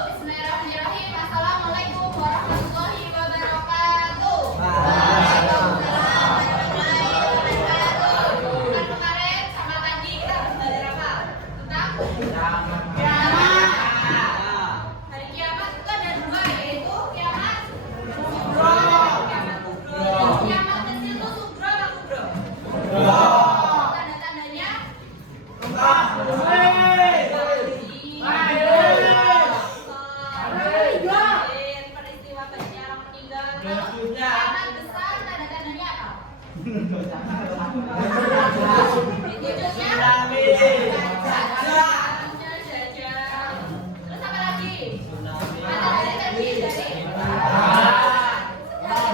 Bismillahirrahmanirrahim. Assalamualaikum warahmatullahi wabarakatuh. Kan kemarin sama tadi kita harus belajar apa? Tentang kiamat. Hari kiamat itu ada dua, yaitu kiamat sugro, kiamat kubro. Kiamat kecil itu sugro atau kubro? Tanda-tandanya? Peristiwa banyak orang meninggal. Kiamat besar tanda-tandanya apa? Terus apa lagi? Matahari terbit dari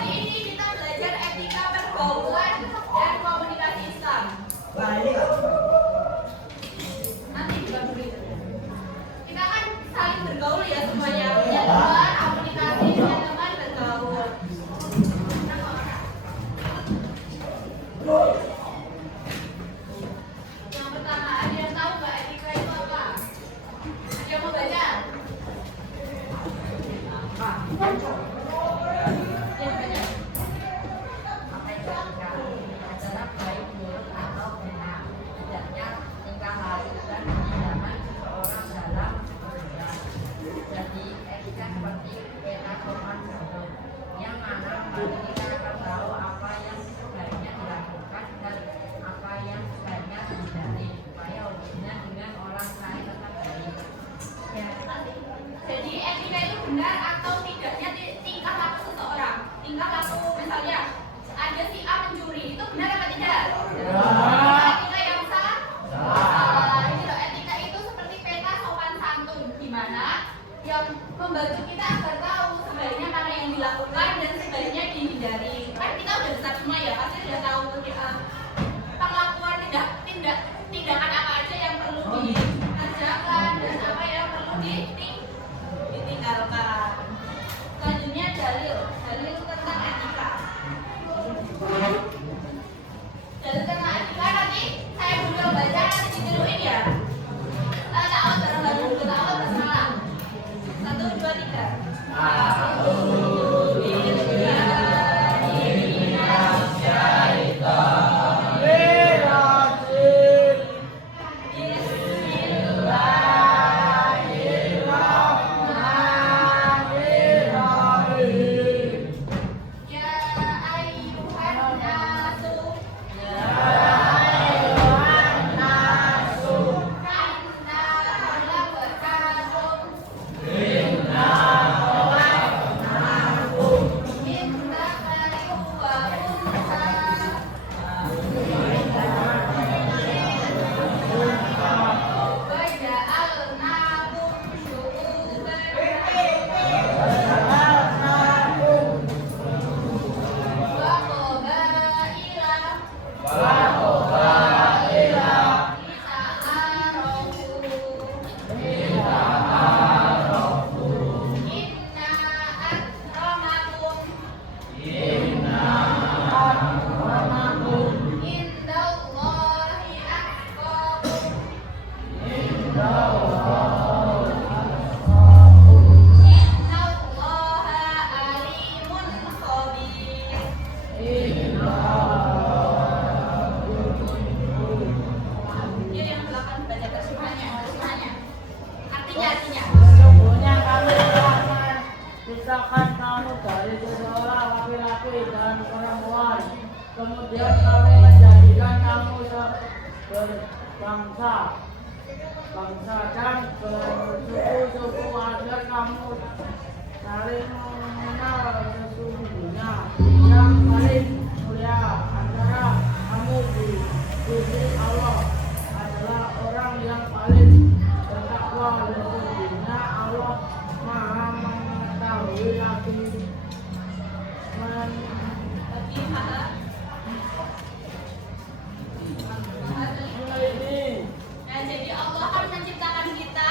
ini kita belajar etika pergaulan dan komunikasi Islam. Nanti juga dulu. Kita kan saling bergaul ya semuanya. Punya teman, komunikasi dengan teman bergaul. Yang pertama, ada yang tahu nggak etika itu apa? Ada yang mau baca? Yang baca. Adalah baik buruk atau benar, tidaknya tingkah laku dan tindakan seseorang dalam bekerja. Jadi etika seperti peta sopan santun, yang mana kita akan tahu apa yang sebaiknya dilakukan dan apa yang sebaiknya dihindari supaya hubungan dengan orang lain tetap baik. Ya. Jadi etika itu benar atau tidaknya tingkah laku seseorang. Tingkah laku misalnya ada si A mencuri, itu benar apa tidak? Etika yang sah? Salah. Ini loh, etika itu seperti peta sopan santun, di mana yang membantu kita agar tahu sebaiknya mana yang dilakukan dan sebaiknya dihindari. Kan kita udah besar semua ya, pasti udah tahu pengakuan tindakan apa aja yang perlu dikerjakan dan apa yang perlu ditinggalkan. Selanjutnya dalil tentang etika. Dalil tentang etika nanti saya dulu yang baca, nanti ditiruin ya. Ta'awud bareng-bareng dulu, ta'awud bersalah. 1, 2, 3. Ya ayyuhan nasu inna khalaqnakum min dzakarin wa untha wa ja'alnakum syu'uban Artinya. Sesungguhnya kami telah menciptakan kamu dari seseorang laki-laki dan perempuan. Kemudian kami menjadikan kamu berbangsa dan bersuku-suku agar kamu saling mengenal. Sesungguhnya yang paling mulia antara kamu di sisi Allah adalah orang yang paling bertakwa. Sesungguhnya Allah Maha mengetahui lagi Nah, jadi Allah kan menciptakan kita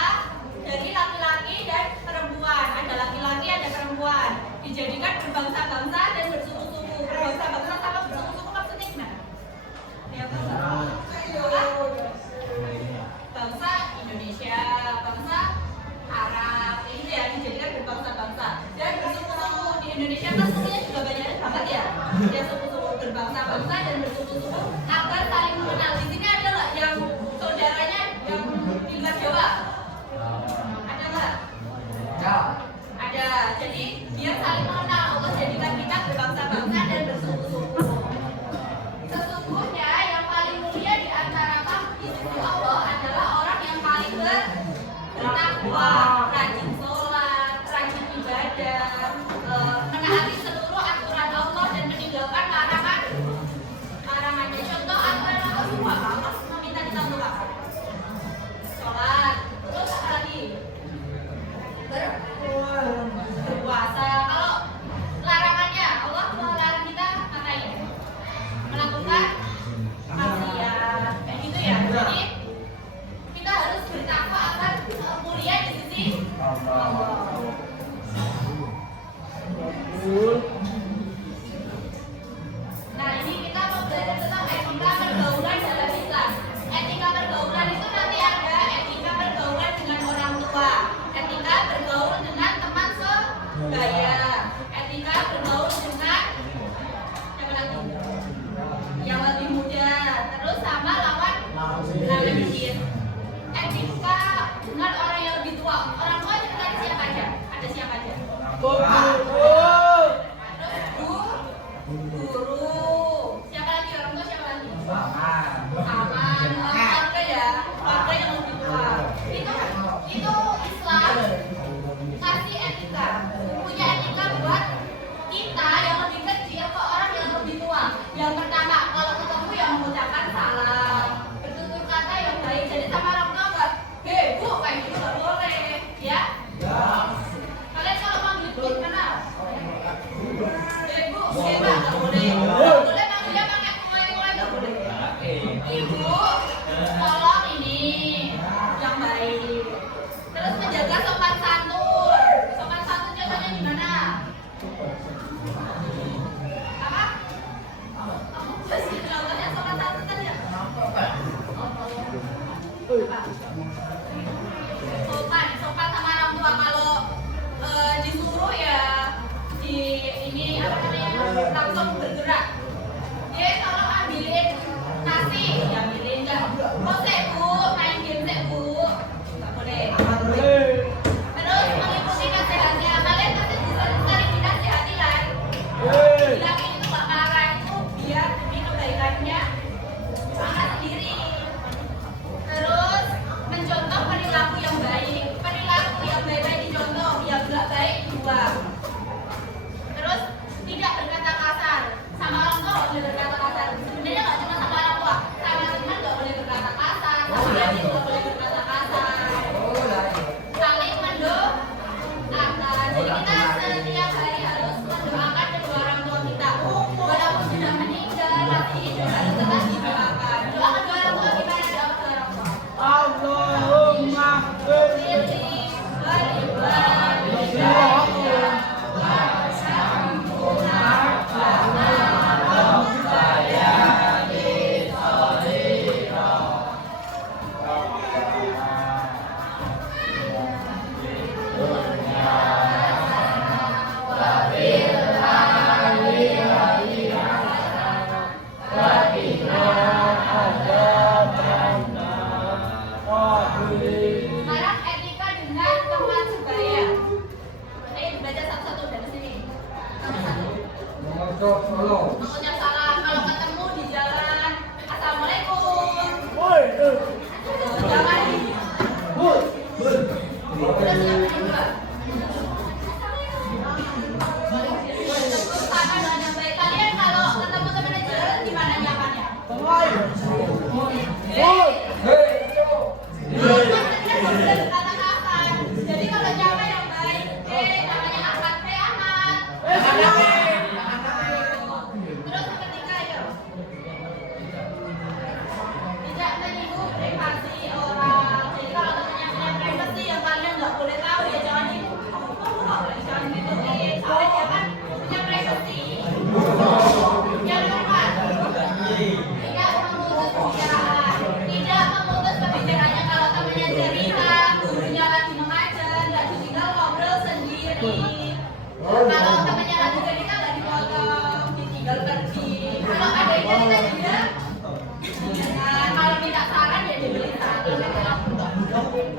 dari laki-laki dan perempuan. Ada laki-laki, ada perempuan. Dijadikan berbangsa-bangsa dan bersuku-suku. Berbangsa-bangsa sama bersuku-suku maksudnya gimana? Ya, Indonesia kan sukunya juga banyak banget ya. Dia suku-suku berbangsa-bangsa dan bersuku-suku agar saling mengenal. Di sini ada nggak yang saudaranya yang di luar Jawa? Ada nggak? Ya. Ada. Jadi biar saling mengenal. Allah jadikan kita berbangsa-bangsa dan bersuku-suku. Sesungguhnya yang paling mulia di antara kamu di sisi Allah adalah orang yang paling bertakwa, rajin sholat, rajin ibadah, menaati seluruh aturan Allah dan meninggalkan larangannya. Contoh aturan Allah semua Allah meminta kita untuk apa? Sholat. Terus apa lagi? Berpuasa. Kalau larangannya Allah melarang kita ngapain? Melakukan maksiat kayak gitu ya. Jadi kita harus bertakwa agar mulia di sisi Allah. Nah ini kita mau belajar tentang etika pergaulan dalam Islam. Etika pergaulan itu nanti ada etika pergaulan dengan orang tua, etika bergaul dengan teman sebaya, etika bergaul dengan siapa lagi? Yang lebih muda, terus sama lawan jenis. Etika dengan orang yang lebih tua. Orang tua itu tadi siapa aja? Ada siapa aja?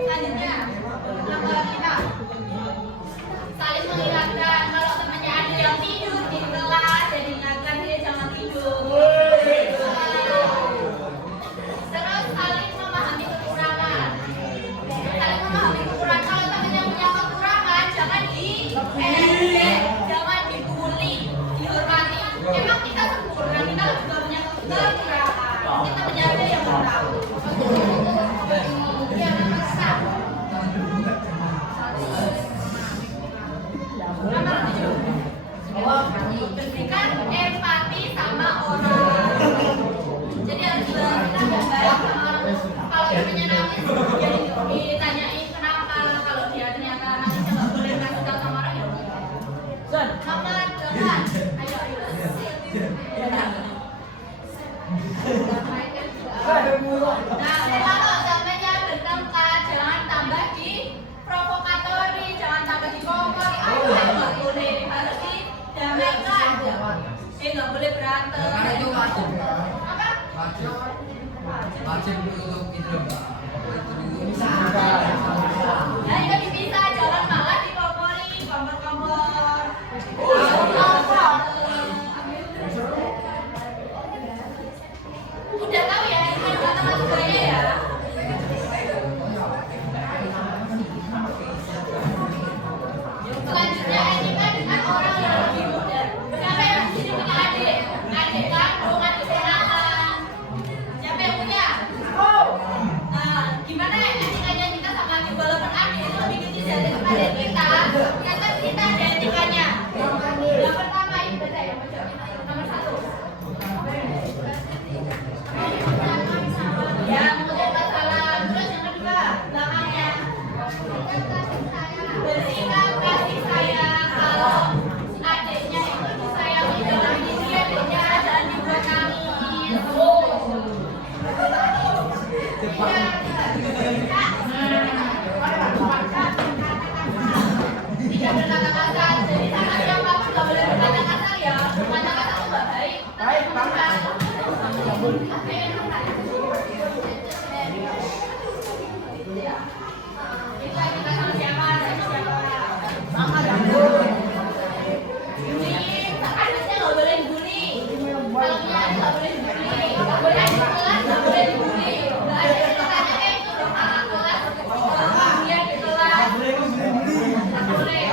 Selanjutnya, nomor 5. Saling mengingatkan kalau temannya ada yang tidur di kelas, jadi ingatkan dia jangan tidur. Terus saling memahami kekurangan. Saling memahami kekurangan. Kalau temannya punya kekurangan, jangan jangan dibully, dihormati. Emang kita sempurna, kita juga punya kekurangan. Kita menjaga yang tahu. Yang nomor 6. Nomor 7. Berikan empati sama orang. Jadi harus bersikap baik sama orang. Kalau temannya nangis, jadi ditanyain kenapa. Kalau dia ternyata nangisnya nggak boleh kasih tahu sama orang, ya udah. Nomor 8. Ayo. Nah, kalau temannya bertengkar, jangan tambah di provokatori, jangan tambah di kompori. Nggak boleh, harus didamaikan. Nggak boleh berantem. Karena itu wajib. Apa? Wajib untuk itu. Ya, itu dipisah, jangan malah dikompori, kompor-kompor. Udah tahu ya, ini kata masuk gaya ya. Selanjutnya, etika dengan orang yang lebih muda. Siapa yang di sini punya adik? Adik kandung, adik ponakan. Siapa yang punya? Nah, gimana etikanya kita sama adik? Walaupun adik itu lebih kecil daripada kita, ternyata kita ada etikanya. Yang pertama, ini baca ya, nomor 1. Ya, mengucapkan salam. Terus yang kedua, belakangnya bersikap kasih sayang. Kalau adiknya itu disayangi, jangan dia adiknya jangan dibuat nangis. Tidak berkata kasar. Jadi sama siapapun nggak boleh berkata kasar ya. Berkata kasar itu nggak baik. Kita sama siapa? Adiknya nggak boleh dibully. Kalau punya adik nggak boleh dibully. Nggak boleh adik kelas, nggak boleh dibully. Nggak ada yang tanya itu loh kakak kelas. Dia di kelas. Nggak boleh.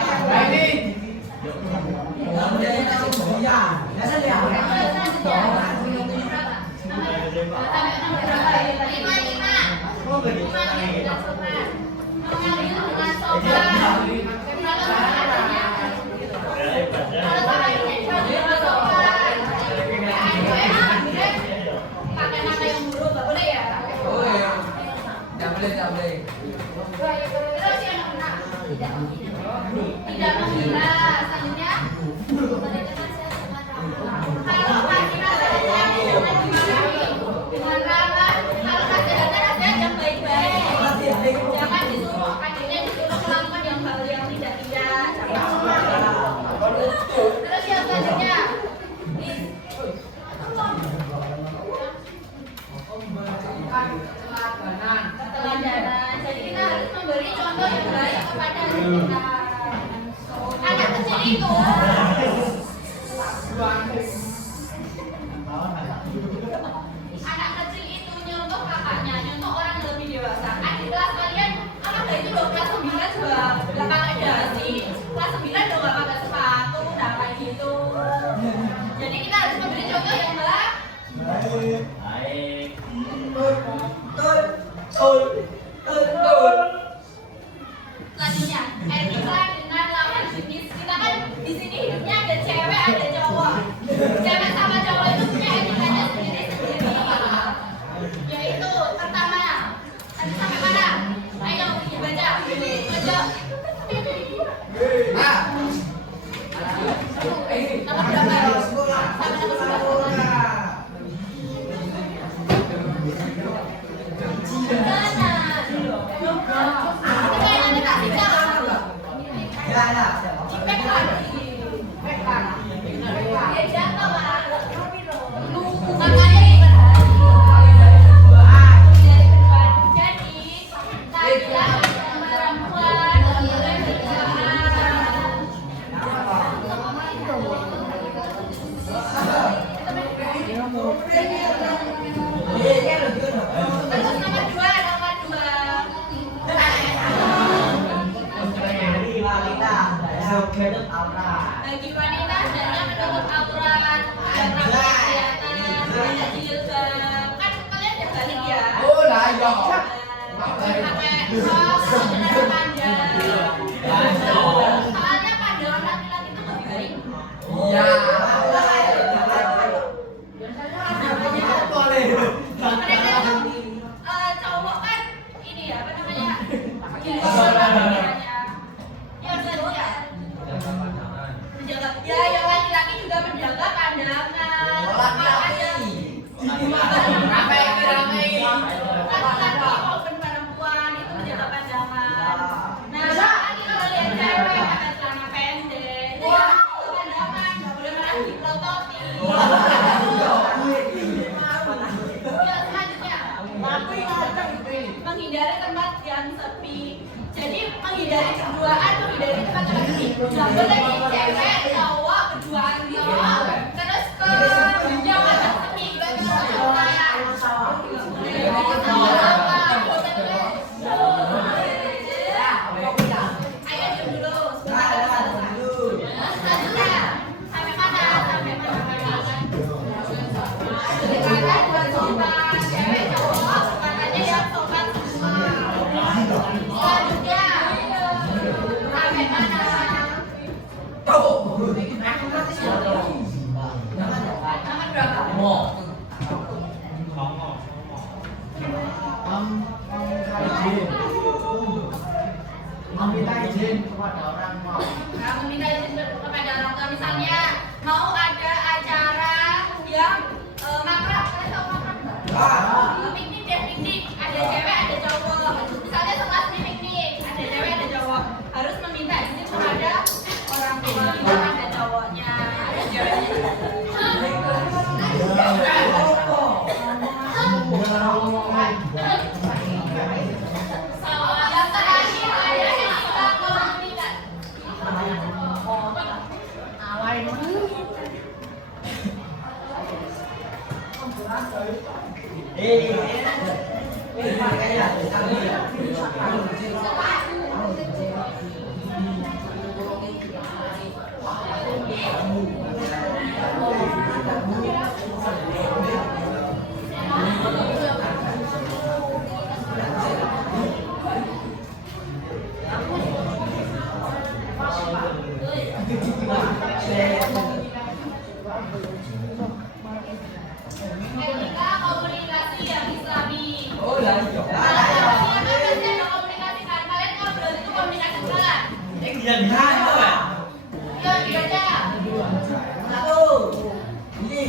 Tidak menghina. Selanjutnya, kalau kasih nasihat jangan dimarahi, dengan ramah. Kalau kasih nasihat yang baik-baik, jangan disuruh adiknya disuruh melakukan hal yang tidak. Terus yang selanjutnya, keteladanan. Jadi kita harus memberi contoh yang baik kepada anak kita. Anak kecil itu nyontoh kakaknya, nyontoh orang yang lebih dewasa. Adik kelas kalian, anak itu loh kelas 9 juga belakang ada sih. Kelas 9 udah gak pakai sepatu, udah kayak gitu. Jadi kita harus memberi contoh yang baik. Selanjutnya, etika dengan lawan jenis. Kita kan di sini hidupnya ada cewek, ada cowok. Cewek sama cowok itu punya etikanya sendiri-sendiri. Yaitu pertama, tadi sampai mana? Ayo baca. Nomor berapa? Sampai nomor 11. Jadi Kedep aurat. Bagi wanita hendaknya menutup aurat, dan rambut kelihatan, pakai jilbab. Kan kalian udah balik ya? Oh lah iya. Pakai rok, celana panjang. Soalnya pandangan laki-laki itu lebih baik. Iya. Boleh. Mereka tuh cowok kan ini ya apa namanya? Jilbab. Ya saja. Menjaga. Ya yang laki-laki juga menjaga pandangan. Laki-laki. Ramai. Laki-laki maupun perempuan itu menjaga pandangan. Nah, laki kalau lihat cewek pakai celana pendek, itu ya pandangan, nggak boleh malah dipelototi. Ya, selanjutnya, menghindari tempat yang sepi. Jadi menghindari berduaan, menghindari tempat-tempat sepi. Nggak boleh nih cewek, cowok, berduaan cowok, terus ke yang agak sepi. Ayo diam dulu. Selanjutnya, sampai mana? Dikatakan buat sopan, cewek cowok, katanya yang sopan semua. Selanjutnya, sampai mana? Nama berapa? Meminta izin kepada orang mau. Kamu minta izin kepada orang tua, misalnya mau ada acara yang makrab, kalian tahu makrab nggak? Piknik deh, piknik. Ada cewek, ada cowok. Misalnya sekelas nih piknik, ada cewek, ada cowok. Harus meminta izin kepada orang tua, kalau ada cowoknya, ada ceweknya. Yang terakhir ada etika komunikasi. Etika komunikasi yang islami. Oh lah iya. Komunikasi apa sih ada komunikasi kan? Kalian ngobrol itu komunikasi salah. Dia bisa. Yuk dibaca. Satu. Ini.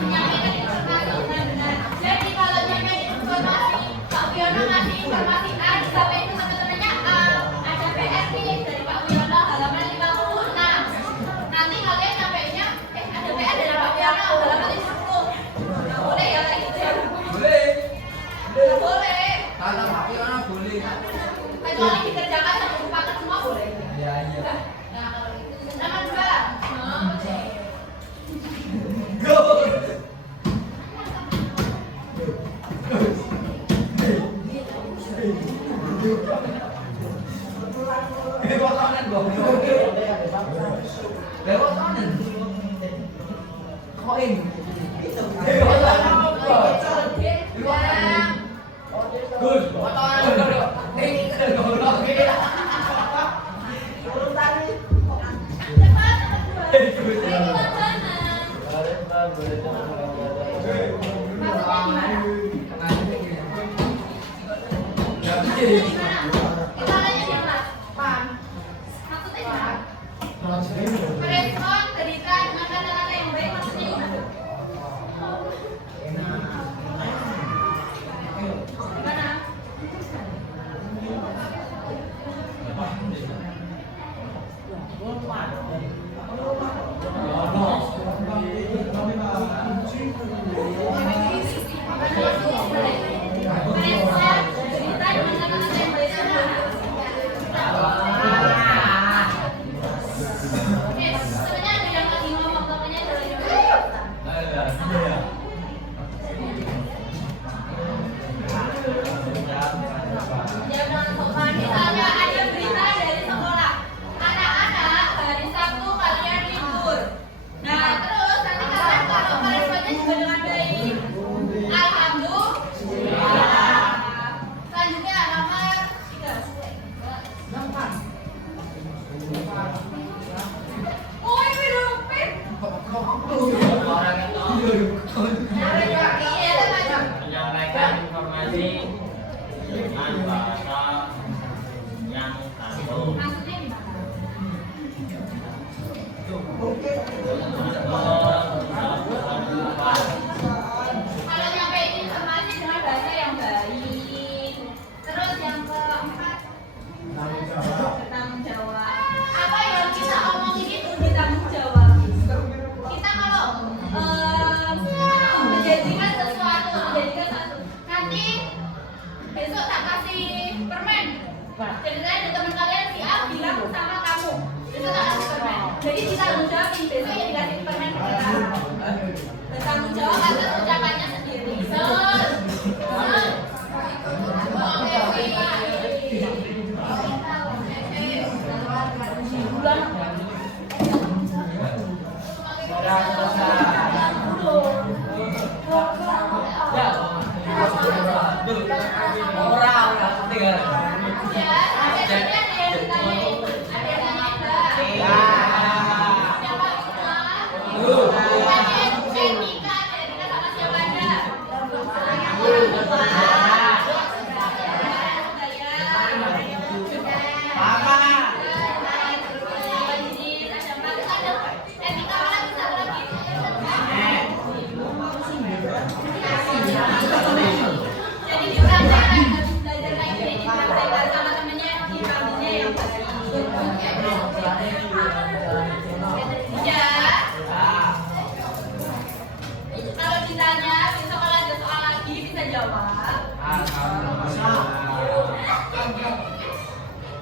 Menyampaikan informasi benar-benar. Jadi kalau nyampaikan informasi, Pak Wiono ngasih informasi A, disampaikan ke teman-temannya A. Ada PR nih dari Pak Wiono halaman 56. Nanti kalian nyampainya, ada PR dari Pak Wiono halaman 50. Nggak boleh ya kayak gitu ya? Boleh. Nggak boleh. Kalau Pak Wiono boleh. Kecuali dikerjakan sama lupakan semua boleh. Iya iya. Nah kalau gitu. Nomor 2. Go. Lewat kanan dong. Lewat kanan. Koin. Itu. Lewat kanan. Good. Lewat kanan. Turun tadi. Cepat nomor 2. Ini wacana. Kita nanya dia mas. Maksudnya gimana? Merespon cerita dengan kata-kata yang baik maksudnya gimana? orang itu Iya, teman. menyampaikan informasi dengan bahasa yang kaku. Maksudnya gimana? Kalau nyampein informasi dengan bahasa yang baik. Terus yang keempat, bertanggung jawab. Apa yang kita omongin itu ditanggung jawab. Kita kalau menjanjikan sesuatu, nanti besok tak kasih permen. Jadi saya ada teman kalian si A bilang sama kamu, besok tak kasih permen. Jadi ditanggung jawabin besok ya dikasih permen ke kita. Bertanggung jawab atas ucapannya sendiri. Orang tinggal. Ya, ada yang ditanyain, ada yang nanyain Mbak. Siapa Etika sama siapa aja? Orang tua. Jadi dipraktekkan, belajar kayak gini dipraktekkan sama temennya, diambilnya yang baik. Ya. Kalau ditanya, besok kalau ada soal lagi bisa jawab.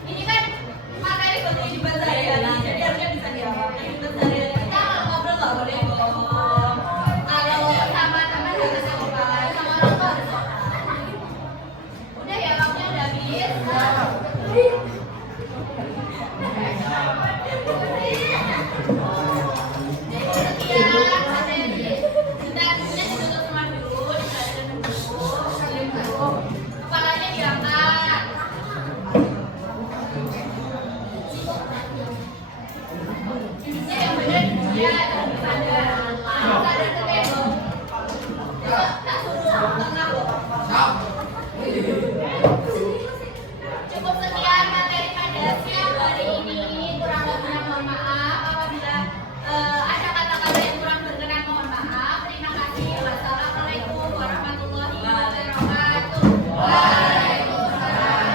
Ini kan materi buat kehidupan sehari-hari, jadi harusnya bisa dijawab. Kehidupan sehari-hari kita kalau ngobrol nggak boleh bohong. Kalau sama teman harus sopan, sama orang tua harus sopan. Udah ya, waktunya udah habis. Sekian materi. Bentar, kemudian ditutup semua dulu, dibelajarin dulu. Kepalanya diangkat. Duduknya yang benar dia dan sadar. Sadar ke tembok. Tak suruh tengah loh. Cukup sekian materi pada siang hari ini. Kurang lebihnya mohon maaf apabila ada kata-kata yang kurang berkenan, mohon maaf. Terima kasih. Wassalamualaikum warahmatullahi wabarakatuh. Waalaikumsalam.